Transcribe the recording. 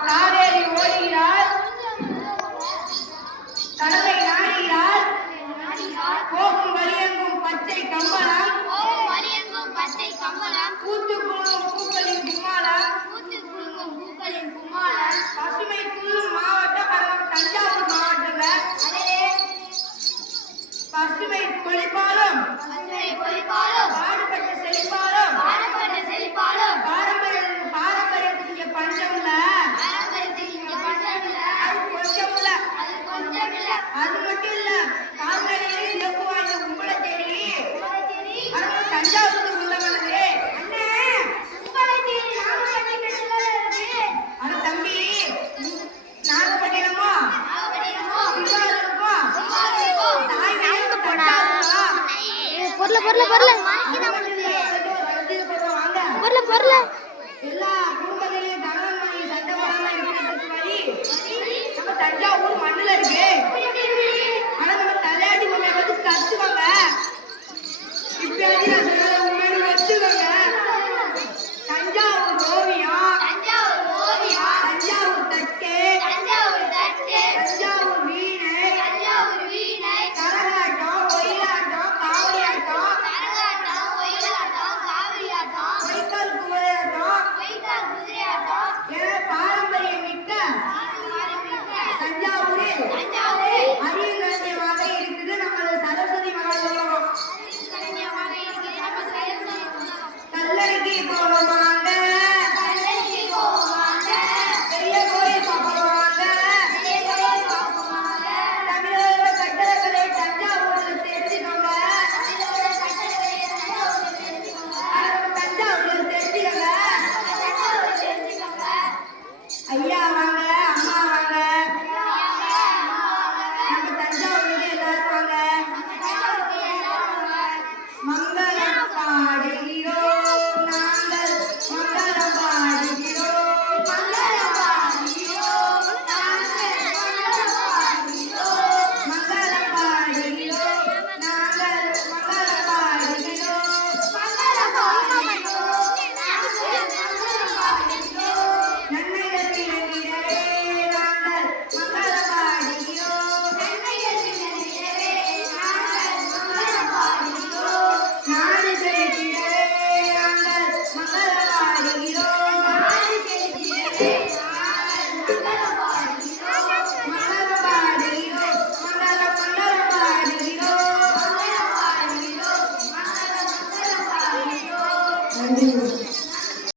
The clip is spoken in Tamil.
காவேரி ஓடுகிறாள், கடலை நாடுகிறாள், போகும் வழியெங்கும் பச்சை கம்பளம், பூத்து குலுங்கும் பூக்களின் கும்மாளம், பசுமை துள்ளும் மாவட்டம் தஞ்சாவூர் மாவட்டத்துல பசுமை பொழிப்பாலும் பாடுபட்ட செழிப்பாலும் பாரம்பரியத்துக்கு பஞ்சம் இல்ல, அது மட்டும் இல்ல கால்நடையிலே சிறப்பு வாய்ந்த உங்களை தேடி தஞ்சாவூர் உள்ளவனது ஆனா தம்பி நாகப்பட்டினமோ எல்லா குடும்பத்திலையும் கணவன் மனைவி சண்டை போடாம இருக்கிறதுக்கு வழி நம்ம தஞ்சாவூர் மண்ணுல இருக்கு. ஆனா நம்ம தலையாட்டி பொம்மையை பத்தி கத்துவாங்க.